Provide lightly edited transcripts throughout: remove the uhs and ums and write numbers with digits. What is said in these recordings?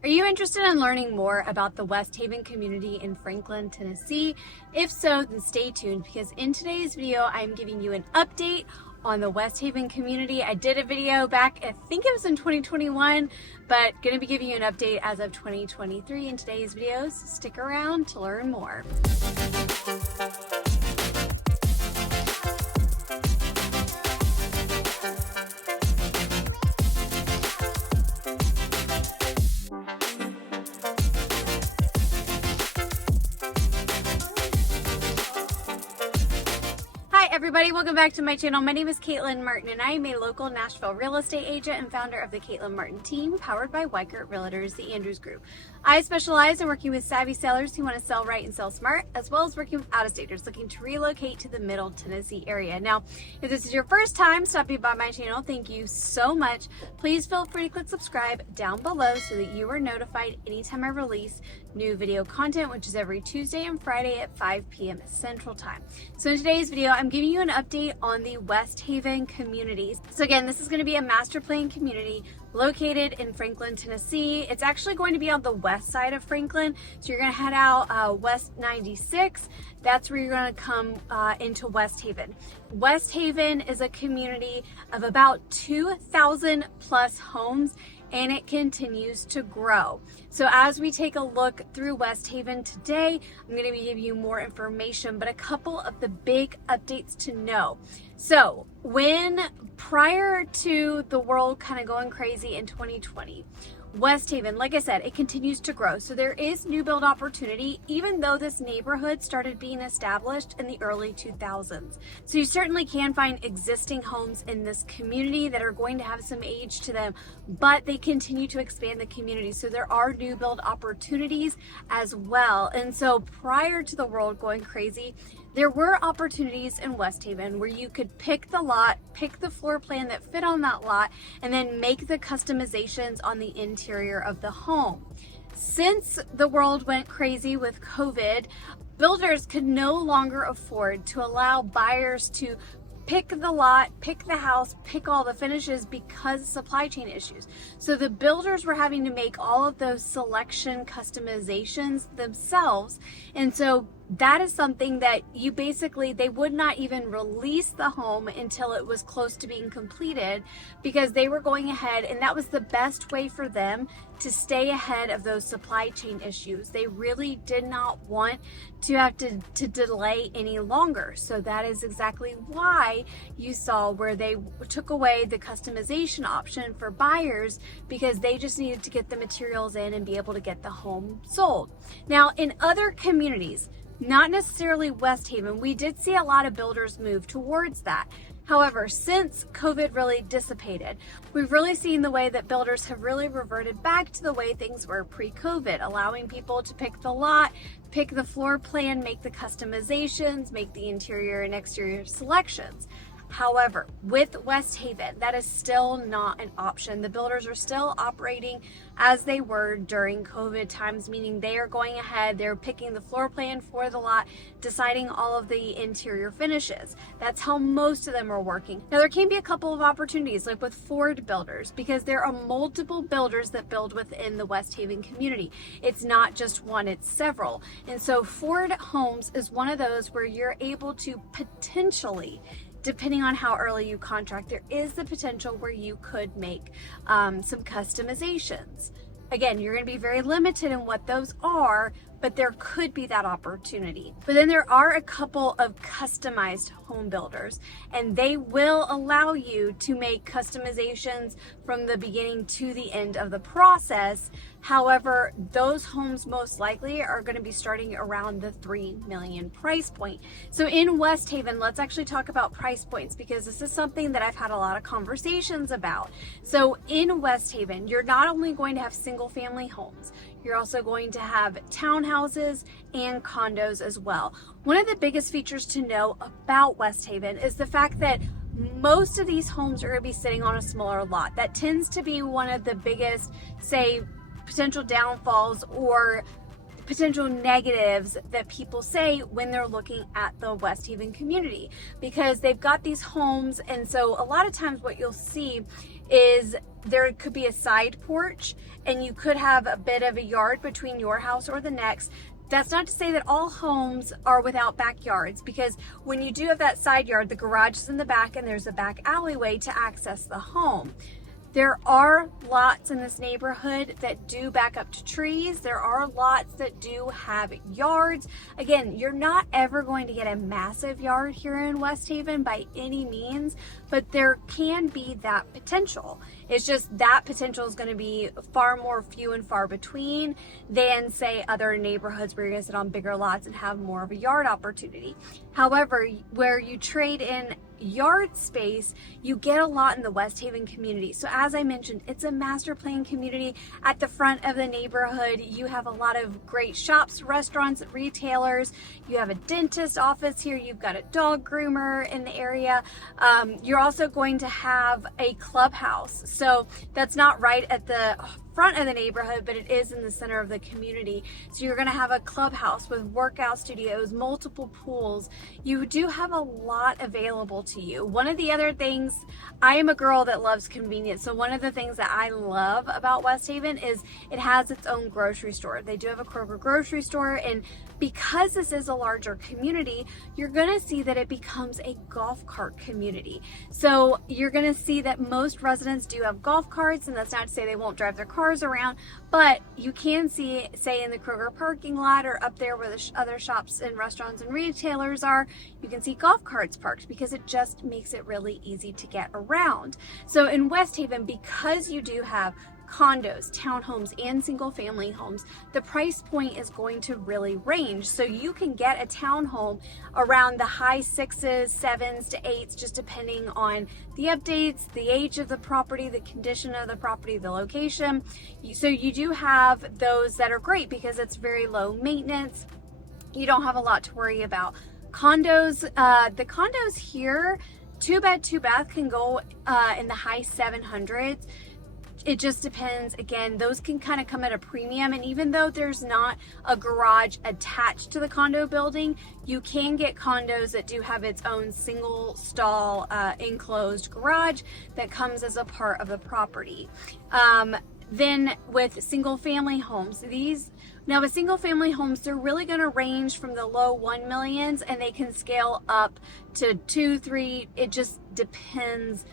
Are you interested in learning more about the Westhaven community in Franklin, Tennessee? If so, then stay tuned because in today's video, I'm giving you an update on the Westhaven community. I did a video back, I think it was in 2021, but going to be giving you an update as of 2023 in today's videos. Stick around to learn more. Everybody, welcome back to my channel. My name is Caitlin Martin and I am a local Nashville real estate agent and founder of the Caitlin Martin team, powered by Weikert Realtors, the Andrews Group. I specialize in working with savvy sellers who want to sell right and sell smart, as well as working with out-of-staters looking to relocate to the Middle Tennessee area. Now, if this is your first time stopping by my channel, thank you so much. Please feel free to click subscribe down below so that you are notified anytime I release new video content, which is every Tuesday and Friday at 5 p.m. Central Time. So in today's video, I'm giving you an update on the Westhaven communities. So again, this is going to be a master plan community located in Franklin, Tennessee. It's actually going to be on the west side of Franklin. So you're going to head out West 96. That's where you're going to come into Westhaven. Westhaven is a community of about 2,000 plus homes, and it continues to grow. So as we take a look through Westhaven today, I'm going to be giving you more information, but a couple of the big updates to know. So prior to the world kind of going crazy in 2020, Westhaven, like I said, it continues to grow. So there is new build opportunity, even though this neighborhood started being established in the early 2000s. So you certainly can find existing homes in this community that are going to have some age to them, but they continue to expand the community. So there are new build opportunities as well. And so prior to the world going crazy, there were opportunities in Westhaven where you could pick the lot, pick the floor plan that fit on that lot, and then make the customizations on the interior of the home. Since the world went crazy with COVID, builders could no longer afford to allow buyers to pick the lot, pick the house, pick all the finishes because of supply chain issues. So the builders were having to make all of those selection customizations themselves. And so that is something that they would not even release the home until it was close to being completed, because they were going ahead, and that was the best way for them to stay ahead of those supply chain issues. They really did not want to have to delay any longer. So that is exactly why you saw where they took away the customization option for buyers, because they just needed to get the materials in and be able to get the home sold. Now, in other communities, not necessarily Westhaven, we did see a lot of builders move towards that. However, since COVID really dissipated, we've really seen the way that builders have really reverted back to the way things were pre-COVID, allowing people to pick the lot, pick the floor plan, make the customizations, make the interior and exterior selections. However, with Westhaven, that is still not an option. The builders are still operating as they were during COVID times, meaning they are going ahead, they're picking the floor plan for the lot, deciding all of the interior finishes. That's how most of them are working. Now, there can be a couple of opportunities, like with Ford builders, because there are multiple builders that build within the Westhaven community. It's not just one, it's several. And so Ford Homes is one of those where you're able to potentially, depending on how early you contract, there is the potential where you could make some customizations. Again, you're going to be very limited in what those are, but there could be that opportunity. But then there are a couple of customized home builders, and they will allow you to make customizations from the beginning to the end of the process. However, those homes most likely are going to be starting around the $3 million price point. So in Westhaven, let's actually talk about price points, because this is something that I've had a lot of conversations about. So in Westhaven, you're not only going to have single family homes, you're also going to have townhouses and condos as well. One of the biggest features to know about Westhaven is the fact that most of these homes are going to be sitting on a smaller lot. That tends to be one of the biggest, say, potential downfalls or potential negatives that people say when they're looking at the Westhaven community, because they've got these homes. And so a lot of times what you'll see is there could be a side porch and you could have a bit of a yard between your house or the next. That's not to say that all homes are without backyards, because when you do have that side yard, the garage is in the back and there's a back alleyway to access the home. There are lots in this neighborhood that do back up to trees. There are lots that do have yards. Again, you're not ever going to get a massive yard here in Westhaven by any means, but there can be that potential. It's just that potential is going to be far more few and far between than, say, other neighborhoods where you're going to sit on bigger lots and have more of a yard opportunity. However, where you trade in yard space, you get a lot in the Westhaven community. So as I mentioned, it's a master plan community. At the front of the neighborhood, you have a lot of great shops, restaurants, retailers. You have a dentist office here. You've got a dog groomer in the area. You're also going to have a clubhouse. So that's not right at the front of the neighborhood, but it is in the center of the community. So you're going to have a clubhouse with workout studios, multiple pools. You do have a lot available to you. One of the other things, I am a girl that loves convenience. So one of the things that I love about Westhaven is it has its own grocery store. They do have a Kroger grocery store, and because this is a larger community, you're going to see that it becomes a golf cart community. So you're going to see that most residents do have golf carts, and that's not to say they won't drive their cars around, but you can see, say, in the Kroger parking lot or up there where the other shops and restaurants and retailers are, you can see golf carts parked because it just makes it really easy to get around. So in Westhaven, because you do have condos, townhomes, and single family homes, the price point is going to really range. So you can get a townhome around the high 6s, 7s to 8s, just depending on the updates, the age of the property, the condition of the property, the location. So you do have those that are great because it's very low maintenance. You don't have a lot to worry about. Condos, the condos here, 2-bed, 2-bath can go in the high 700s. It just depends. Again, those can kind of come at a premium, and even though there's not a garage attached to the condo building, you can get condos that do have its own single stall enclosed garage that comes as a part of the property. Then with single family homes, with single family homes, they're really going to range from the low 1 millions, and they can scale up to 2, 3. It just depends.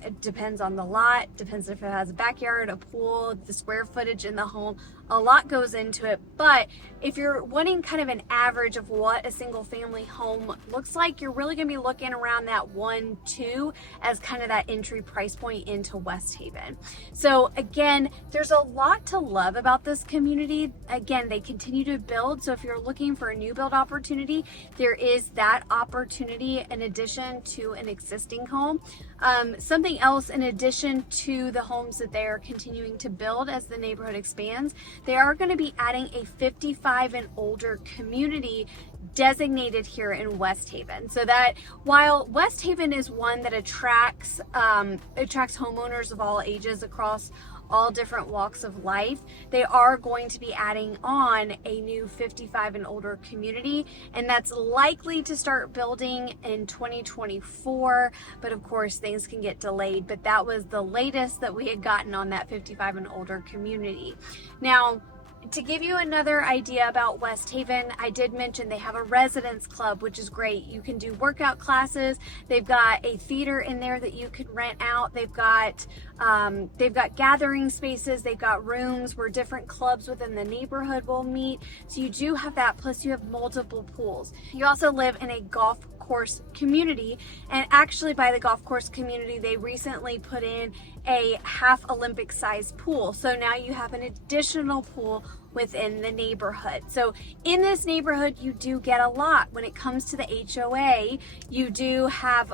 It depends on the lot, depends if it has a backyard, a pool, the square footage in the home. A lot goes into it. But if you're wanting kind of an average of what a single family home looks like, you're really going to be looking around that 1, 2 as kind of that entry price point into Westhaven. So again, there's a lot to love about this community. Again, they continue to build. So if you're looking for a new build opportunity, there is that opportunity in addition to an existing home. Something else in addition to the homes that they are continuing to build as the neighborhood expands, they are going to be adding a 55 and older community designated here in Westhaven. So that while Westhaven is one that attracts homeowners of all ages across all different walks of life, they are going to be adding on a new 55 and older community, and that's likely to start building in 2024, but of course things can get delayed. But that was the latest that we had gotten on that 55 and older community. Now, to give you another idea about Westhaven, I did mention they have a residence club, which is great. You can do workout classes. They've got a theater in there that you can rent out. They've got gathering spaces. They've got rooms where different clubs within the neighborhood will meet. So you do have that. Plus you have multiple pools. You also live in a golf course community, and actually by the golf course community, they recently put in a half Olympic size pool. So now you have an additional pool within the neighborhood. So in this neighborhood, you do get a lot. When it comes to the HOA, you do have,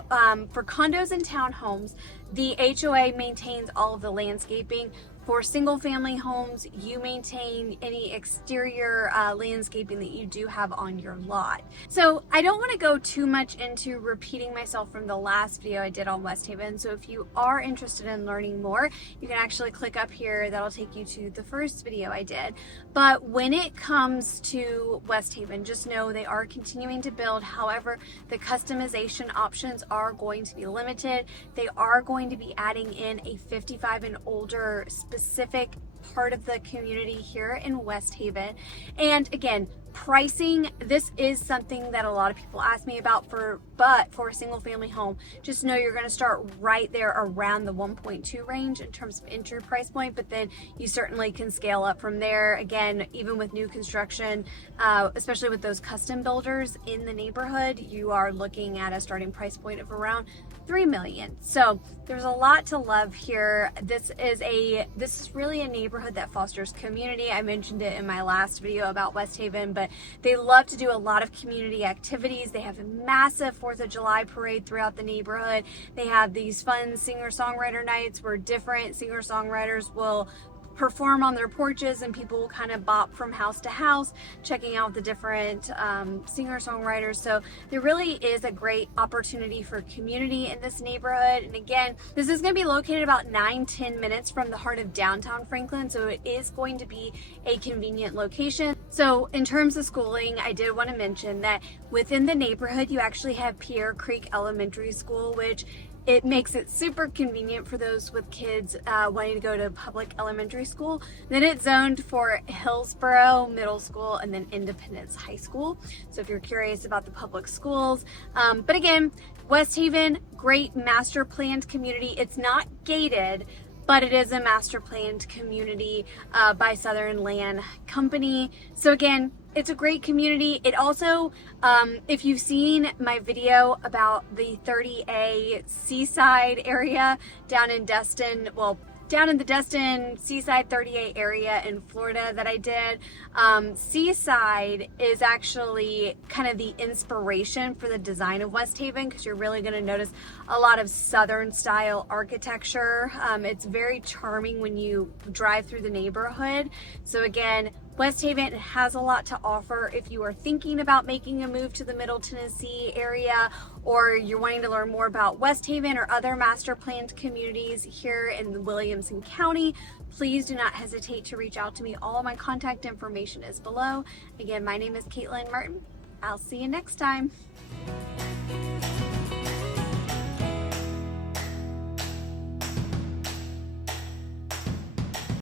for condos and townhomes, the HOA maintains all of the landscaping, For single family homes, you maintain any exterior landscaping that you do have on your lot. So I don't want to go too much into repeating myself from the last video I did on Westhaven. So if you are interested in learning more, you can actually click up here. That'll take you to the first video I did. But when it comes to Westhaven, just know they are continuing to build. However, the customization options are going to be limited. They are going to be adding in a 55 and older specific part of the community here in Westhaven. And again, pricing, this is something that a lot of people ask me about, but for a single family home, just know you're going to start right there around the 1.2 range in terms of entry price point, but then you certainly can scale up from there. Again, even with new construction, especially with those custom builders in the neighborhood, you are looking at a starting price point of around $3 million. So there's a lot to love here. This is really a neighborhood that fosters community. I mentioned it in my last video about Westhaven, but they love to do a lot of community activities. They have a massive 4th of July parade throughout the neighborhood. They have these fun singer-songwriter nights where different singer-songwriters will perform on their porches, and people will kind of bop from house to house checking out the different singer-songwriters. So there really is a great opportunity for community in this neighborhood. And again, this is going to be located about 9-10 minutes from the heart of downtown Franklin, so it is going to be a convenient location. So in terms of schooling, I did want to mention that within the neighborhood you actually have Pierre Creek Elementary School, which it makes it super convenient for those with kids wanting to go to public elementary school. Then it's zoned for Hillsborough Middle School and then Independence High School. So if you're curious about the public schools. But again, Westhaven, great master planned community. It's not gated, but it is a master planned community by Southern Land Company. So again, it's a great community. It also, if you've seen my video about the 30A seaside area down in Destin, down in the Destin Seaside 38 area in Florida that I did. Seaside is actually kind of the inspiration for the design of Westhaven, because you're really going to notice a lot of Southern style architecture. It's very charming when you drive through the neighborhood. So again, Westhaven has a lot to offer if you are thinking about making a move to the Middle Tennessee area, or you're wanting to learn more about Westhaven or other master planned communities here in Williamson County. Please do not hesitate to reach out to me. All of my contact information is below. Again, my name is Caitlin Martin. I'll see you next time.